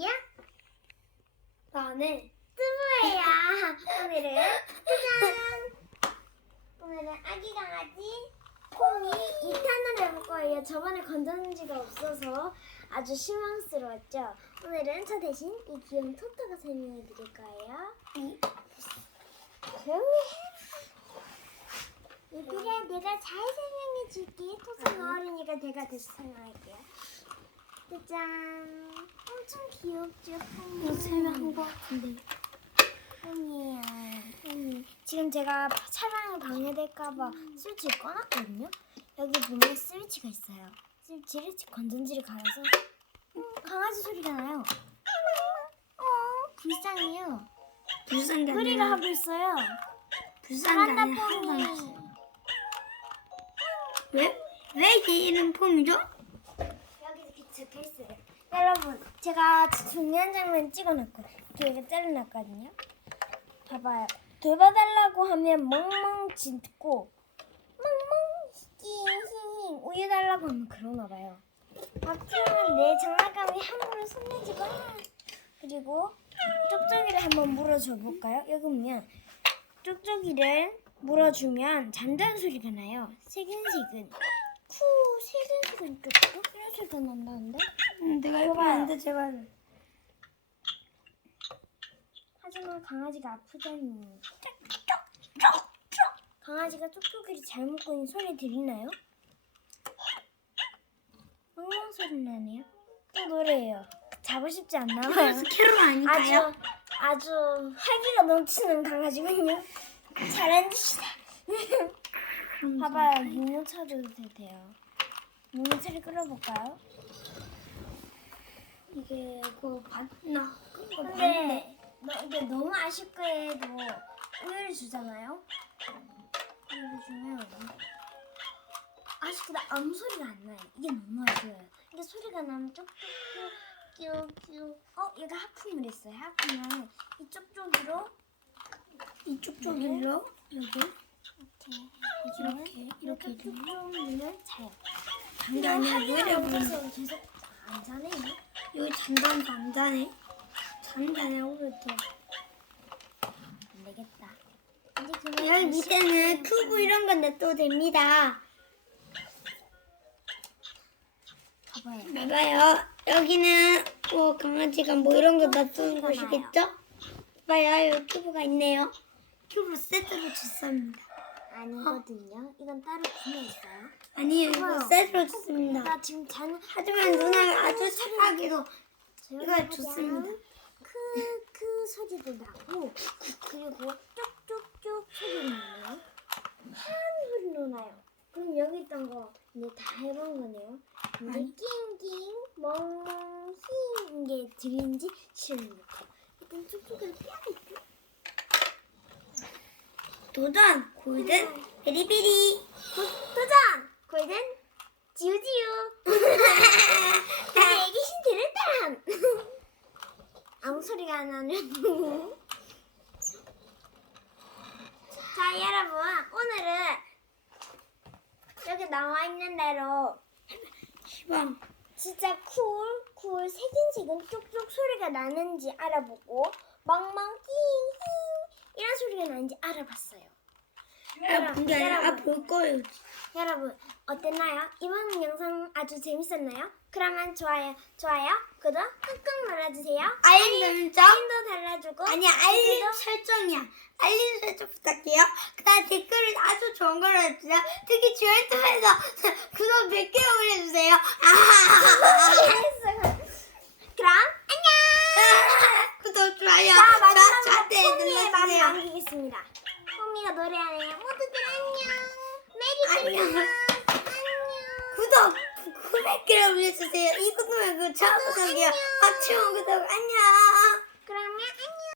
아기야? 나네. 뚜부예요. 오늘은 짜잔. 오늘은 아기 강아지 콩이 2탄을 해볼 거예요. 저번에 건전지가 없어서 아주 실망스러웠죠. 오늘은 저 대신 이 귀여운 토토가 설명해 드릴 거예요. 이 조용히 해. 얘들아, 내가 잘 설명해 줄게. 토토는 어리니까 내가 대신 설명할게요. 짜잔. 엄청 귀엽죠? 설명한 거 같은데. 콩이야. 콩이. 지금 제가 촬영이 방해될까봐 스위치를 꺼놨거든요. 여기 보면 스위치가 있어요. 스위치를 건전지를 갈아서 음, 강아지 소리가 나요. 어, 불쌍해요. 불쌍한 게 아니라 하고 있어요. 불쌍한 게 아니라 콩이. 했어요. 왜? 왜 이게 이름 폼이죠? 적혀 있어요. 여러분, 제가 중요한 장면 찍어놨거든요. 이렇게 잘라놨거든요. 봐봐요. 돌봐달라고 하면 멍멍 짖고 멍멍 힝힝 우유 달라고 하면 그러나 봐요. 앞으로는 내 장난감이 함부로 손내지거나 그리고 쪽쪽이를 한번 물어줘 볼까요? 여기 보면 쪽쪽이를 물어주면 잔다는 소리가 나요. 세근세근. 쿠 쪽쪽 이런 소리가 난다는데? 응, 내가 봐봐요. 해봤는데 제발. 하지만 강아지가 아프다니. 강아지가 쪽쪽이를 잘 먹고 있는 소리 들리나요? 엉망 소리 나네요. 또 노래예요. 잡고 싶지 않나 봐요. 그래서 캐롤 아닐까요? 아주 아주 활기가 넘치는 강아지군요. 짓이다. 봐봐요. 쳐줘도 돼요. 육류차를 끓여볼까요? 이게 그거 봤나? 근데. 너, 이게 너무 아쉽게도 우유를 주잖아요. 우유를 주면 아쉽게도 아무 소리가 안 나요. 이게 너무 아쉬워요. 이게 소리가 나면 쪽쪽쪽 끼우끼우 어? 얘가 하품을 했어요. 하품은 이 쪽쪽이로 이쪽 쪽일로 여기 이렇게 이렇게 이렇게 이렇게 쪽쪽 누면 자요. 잠도 아니야 노래 부르는 서 계속 안 자네요. 여기 잔다면서 안 자네. 잔다네 오늘부터. 안 되겠다. 이제 그만 여기 잘 밑에는 튜브 이런 건 냅둬도 됩니다. 봐봐요. 봐봐요. 여기는 뭐 강아지가 뭐 이런 거 놔두는 곳이겠죠? 봐봐요. 여기 튜브가 있네요. 튜브 세트로 줬습니다. 아니거든요. 이건 따로 구매했어요. 아니에요. 이거 봐요. 세트로 줬습니다. 나 지금 자는 하지만 누나가 아주 착하게도 이걸 조용하게 줬습니다. 하면 크, 크 소리도 나고 그리고 쪽쪽쪽 소리도 나요. 한 소리도 나요. 그럼 여기 있던 거 이제 다 해본 거네요. 이제 아니. 낑낑 멍멍 힝 이게 들리는지 실험해볼게요. 일단 쪽쪽이를 빼야겠죠. 도전 골든 베리베리. 도, 도전! 골든 지우지우 내 애기 신 들을단 아무 소리가 안 나는 자 여러분 오늘은 여기 나와 있는 대로 시방. 진짜 쿨, 쿨, 세근세근 쪽쪽 소리가 나는지 알아보고 멍멍 낑낑 이런 소리가 나는지 알아봤어요 아, 본게 아니라 아, 여러분. 볼 거예요. 여러분 어땠나요? 이번 영상 아주 재밌었나요? 그러면 좋아요, 좋아요, 구독 꾹꾹 눌러주세요. 알림 설정. 알림도 달라주고 아니야 알림 댓글도 설정이야. 알림 설정 부탁해요. 그다음 댓글을 아주 좋은 걸로 해주세요. 특히 주얼투에서 구독 100개 올려주세요. 아! 그럼 안녕. 구독 좋아요. 자 마지막으로 좌대 콩미의 말을 눌러주세요. 남기겠습니다. 콩미가 노래하네요. 모두들 안녕. 메리 안녕. 구독 900개를 올려주세요. 이거 말고 저거 저기요. 박치원 구독 안녕.